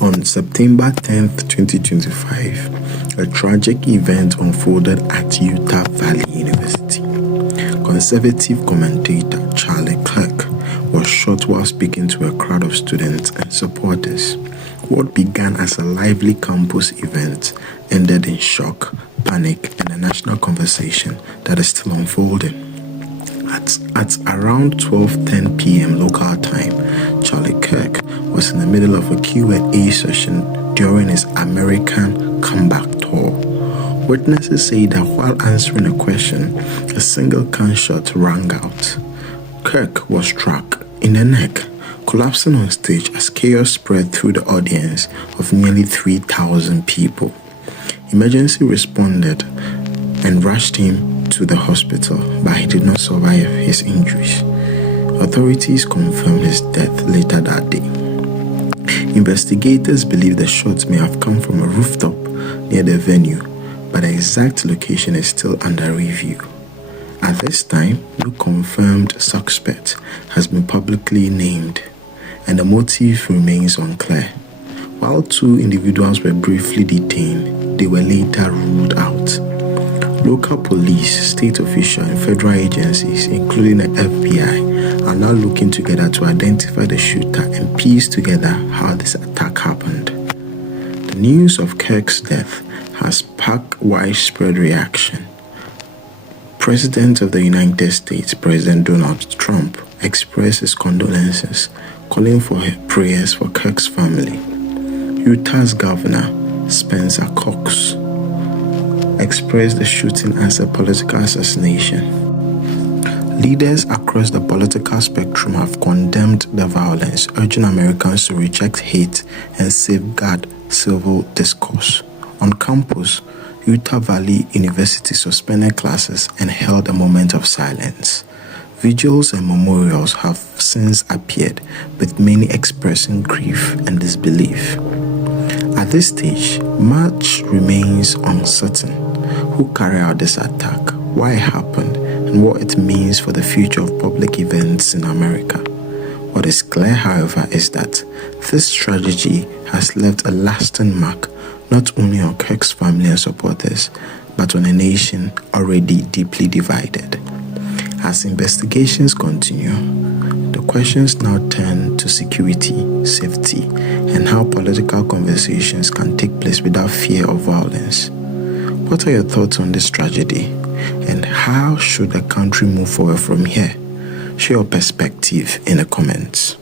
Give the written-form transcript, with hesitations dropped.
On September 10th, 2025, a tragic event unfolded at Utah Valley University. Conservative commentator Charlie Kirk was shot while speaking to a crowd of students and supporters. What began as a lively campus event ended in shock, panic, and a national conversation that is still unfolding. At around 12:10 p.m. local time, Charlie Kirk was in the middle of a Q&A session during his American comeback tour. Witnesses say that while answering a question, a single gunshot rang out. Kirk was struck in the neck, collapsing on stage as chaos spread through the audience of nearly 3,000 people. Emergency responded and rushed him to the hospital, but he did not survive his injuries. Authorities confirmed his death later that day. Investigators believe the shots may have come from a rooftop near the venue, but the exact location is still under review. At this time, no confirmed suspect has been publicly named, and the motive remains unclear. While 2 individuals were briefly detained, they were later ruled out. Local police, state officials, and federal agencies, including the FBI, are now looking together to identify the shooter and piece together how this attack happened. The news of Kirk's death has sparked widespread reaction. President of the United States, President Donald Trump, expressed his condolences, calling for prayers for Kirk's family. Utah's Governor, Spencer Cox, expressed the shooting as a political assassination. Leaders across the political spectrum have condemned the violence, urging Americans to reject hate and safeguard civil discourse. On campus, Utah Valley University suspended classes and held a moment of silence. Vigils and memorials have since appeared, with many expressing grief and disbelief. At this stage, much remains uncertain. Who carried out this attack, why it happened, and what it means for the future of public events in America. What is clear, however, is that this tragedy has left a lasting mark not only on Kirk's family and supporters, but on a nation already deeply divided. As investigations continue, the questions now turn to security, safety, and how political conversations can take place without fear of violence. What are your thoughts on this tragedy, and how should the country move forward from here? Share your perspective in the comments.